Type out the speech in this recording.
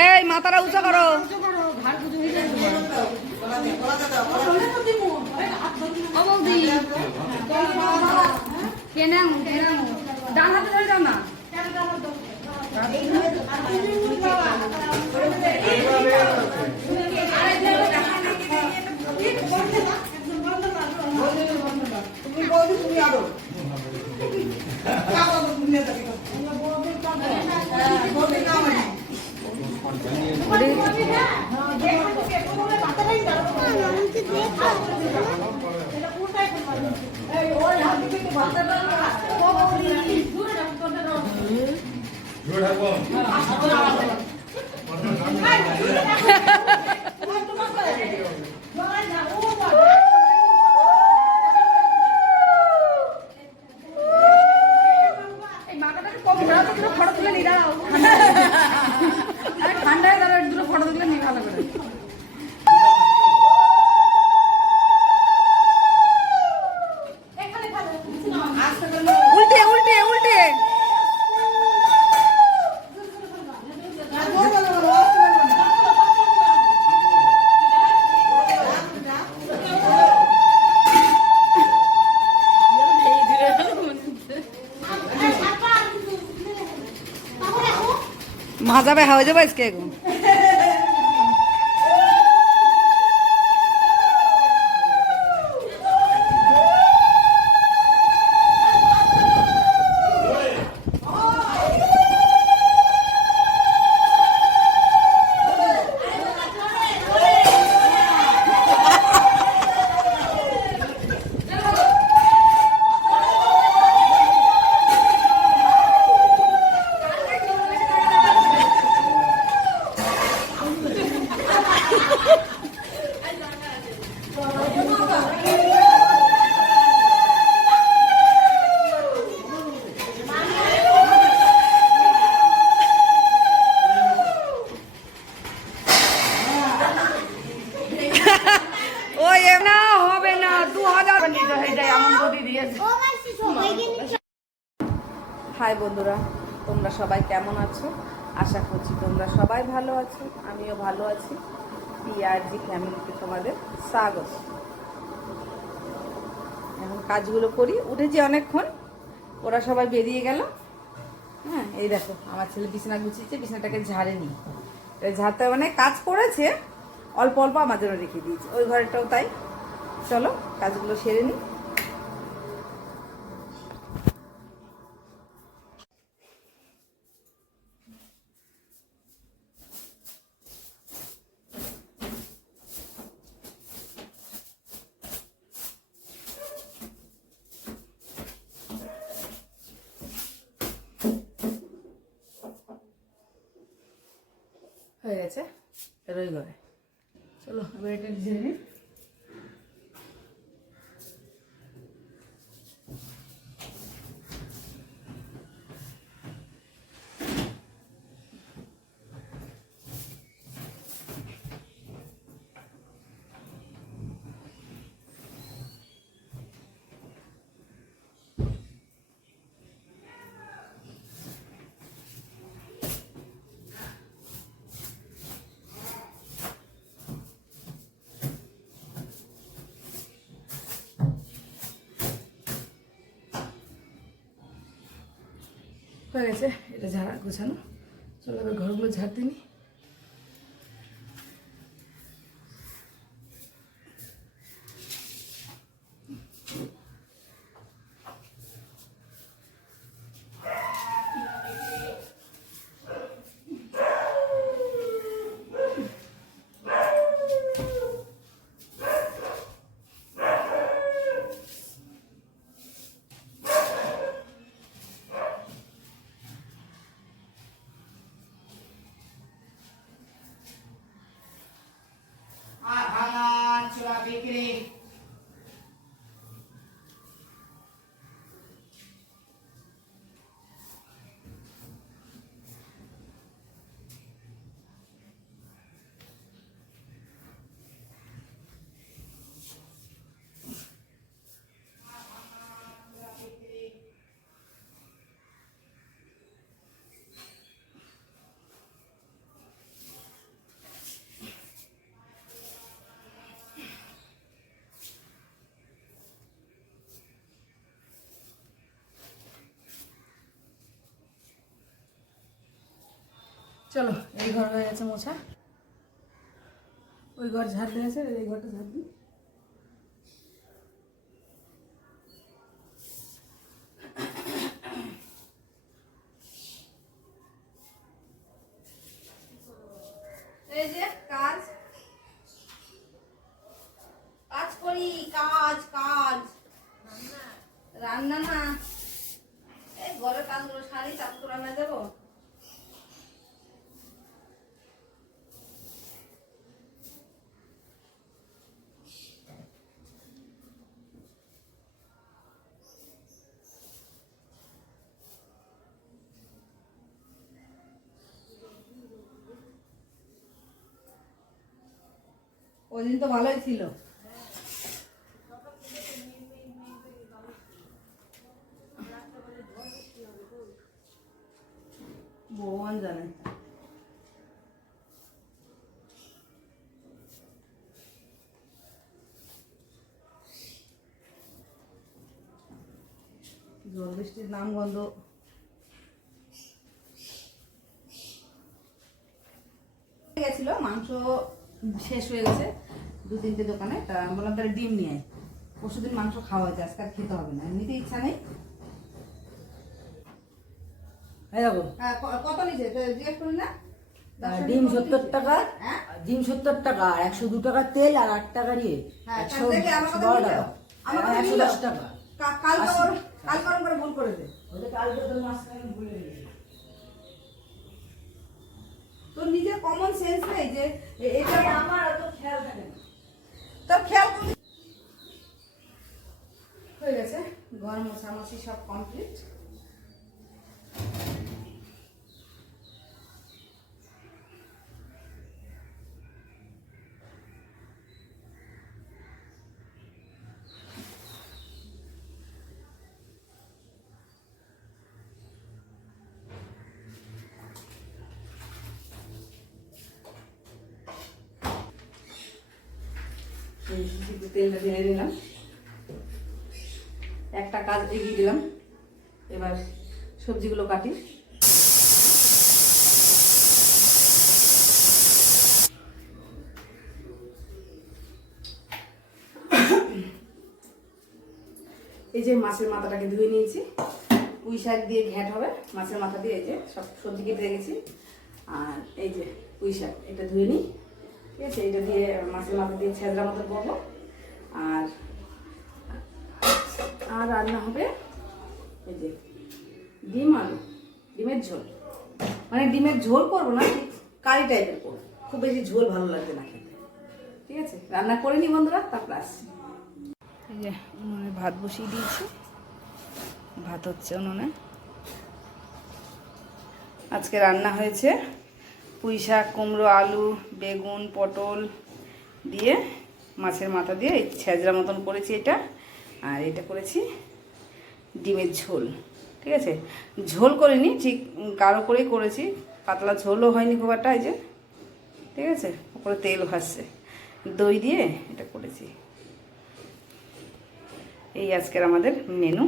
এই মাথাটা উঁচা করো। ডান হাতে ধরে যাও না। ঠান্ডায় তারা দুটো ফটো তুলে নিয়ে ভালো করে। উল্টে উল্টে উল্টে মাজা ব্যথা হয়ে যাবে আজকে এখন। হাই বন্ধুরা, তোমরা সবাই কেমন আছো? আশা করছি তোমরা সবাই ভালো আছো, আমিও ভালো আছি। পিআরজি ফ্যামিলিতে তোমাদের স্বাগত। এখন কাজগুলো করি, উঠেছি অনেকক্ষণ, ওরা সবাই বেরিয়ে গেল। হ্যাঁ, এই দেখো আমার ছেলে বিছানা গুছিয়েছে, বিছানাটাকে ঝাড়েনি। ঝাড়তে মানে কাজ করেছে, অল্প অল্প আমার জন্য রেখে দিয়েছে। ওই ঘরটাও তাই। চলো কাজগুলো সেরে নিই। হয়ে গেছে, এরই ঘরে। চলো এবার এটা ঝেড়ে নিই। হয়ে গেছে এটা ঝাড়া গোছানো। চলো এবার ঘরগুলো ঝাড়তে নিই। চলো, এই ঘর হয়ে গেছে মোছা, ওই ঘর ঝাড় দিয়েছে, এই ঘরটা ঝাড় দিই। এই যে কাজ কাজ করি, কাজ কাজ রান্না না, এই ঘরের কাজগুলো সারি, তারপর তো রান্না দেবো। ওই দিন তো ভালোই ছিল। ভগবান জানে। জল বৃষ্টির নাম গন্ধ। গেছিল মাংস শেষ হয়ে গেছে 2-3টে দোকানে, তা আমি বললাম তাহলে ডিম নিয়ে আয়। পরশুদিন মাংস খাওয়া হয়েছে, আজকে আর খেতে হবে না, এমনিতে ইচ্ছা নেই। কত নিচে জিজ্ঞেস করি না। ডিম 70 টাকা, ডিম 70 টাকা, 102 টাকা তেল আর 8 টাকা দিয়ে 112 টাকা, 110 টাকা। কাল করে ভুল করেছে। তোর নিজের কমন সেন্স নেই যে এটা আমার এত খেয়াল থাকে না। তোর খেয়াল হয়ে গেছে, ঘর মোছামাছি সব কমপ্লিট। তেলটা ঢেলে নিলাম, একটা কাজ এগিয়ে দিলাম। এবার সবজিগুলো কাটি। এই যে মাছের মাথাটাকে ধুয়ে নিয়েছি, পুঁই শাক দিয়ে ঘ্যাট হবে মাছের মাথা দিয়ে। এই যে সব সবজি কেটে রেখেছি, আর এই যে পুঁই শাক, এটা ধুয়ে নিই। ঠিক আছে, এটা দিয়ে মাছের মাথা দিয়ে ছেঁচড়া মতো করবো। আর আর রান্না হবে এই যে ডিম আলু, ডিমের ঝোল। মানে ডিমের ঝোল করবো না, ঠিক কারি টাইপের করবো, খুব বেশি ঝোল ভালো লাগবে না খেতে। ঠিক আছে, রান্না করে নি বন্ধুরা, তারপর আসছি। এই যে উনুনে ভাত বসিয়ে দিয়েছি, ভাত হচ্ছে উনুনে। আজকে রান্না হয়েছে পুঁই শাক, কুমড়ো, আলু, বেগুন, পটল দিয়ে মাছের মাথা দিয়ে এই ছেঁচড়া মতন করেছি এটা। আর এটা করেছি ডিমের ঝোল। ঠিক আছে, ঝোল করিনি, ঠিক গাঢ় করেই করেছি, পাতলা ঝোলও হয়নি খুব একটা। এই যে ঠিক আছে, উপরে তেল ভাসছে, দই দিয়ে এটা করেছি। এই আজকের আমাদের মেনু।